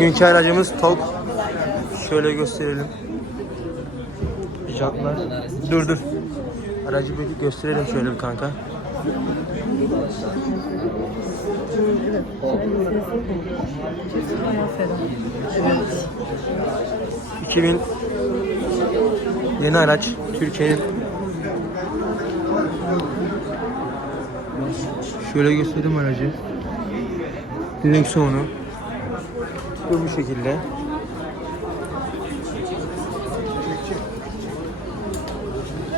Bugünkü aracımız TOG. Şöyle gösterelim. Jantlar. Dur dur. Aracı bir gösterelim şöyle bir kanka. Evet. 2000 yeni araç Türkiye'nin şöyle göstereyim aracı direksiyonu bu bu şekilde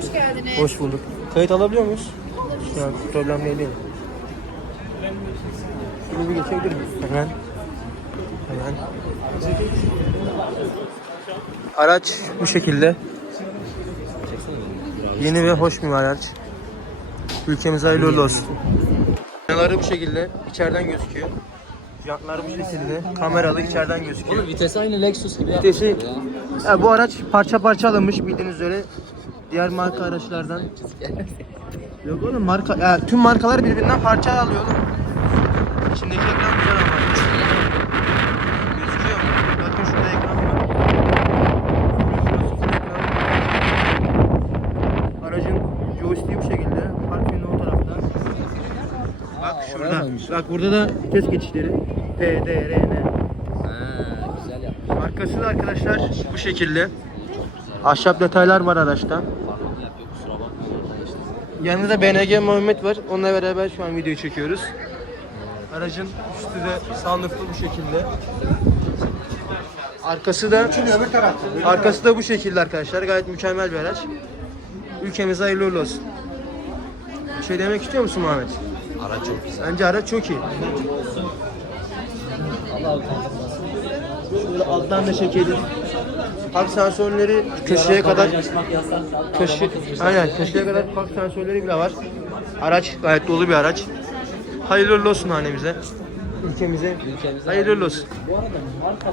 Hoş geldiniz. hoş bulduk kayıt alabiliyor muyuz? Şu an problem değil değil Şunu bir geçebilir miyim? Hemen hemen Araç bu şekilde. Yeni ve hoş bir araç. Ülkemize hayırlı olsun. Aynaları bu şekilde içeriden gözüküyor. Jantlar bu şekilde. Kameralı içeriden gözüküyor. Oğlum vitesi aynı Lexus gibi Vitesi, yapmışlar ya. ya bu araç parça parça alınmış bildiğiniz üzere. Diğer marka araçlardan. Yok oğlum marka, ya tüm markalar birbirinden parça alıyor oğlum. İçindeki ekran güzel ama. Gözüküyor mu? Bakın şurada ekran var. Aracın joystick'i bu şekilde. Park freni o tarafta. Bak şurada. Bak burada da vites geçişleri. P, D, R, N. Güzel yapmış. Arkası da arkadaşlar bu şekilde. Ahşap detaylar var araçta. Parmağını yapıyor kusura bakma. orada işte. Yanında BNG Muhammed var. Onunla beraber şu an videoyu çekiyoruz. Aracın üstü de sunrooflu bu şekilde. Arkası da arkası da bu şekilde arkadaşlar. Gayet mükemmel bir araç. Ülkemize hayırlı uğurlu olsun. Bir şey demek istiyor musun Muhammed? Araç çok güzel. Bence araç çok iyi. Allah. Şöyle alttan da çekelim. Park sensörleri köşeye kadar. Köşe, aynen köşeye kadar park sensörleri bile var. Araç gayet dolu bir araç. Hayırlı olsun hanemize. Ülkemize. Hayırlı olsun. Bu arada marka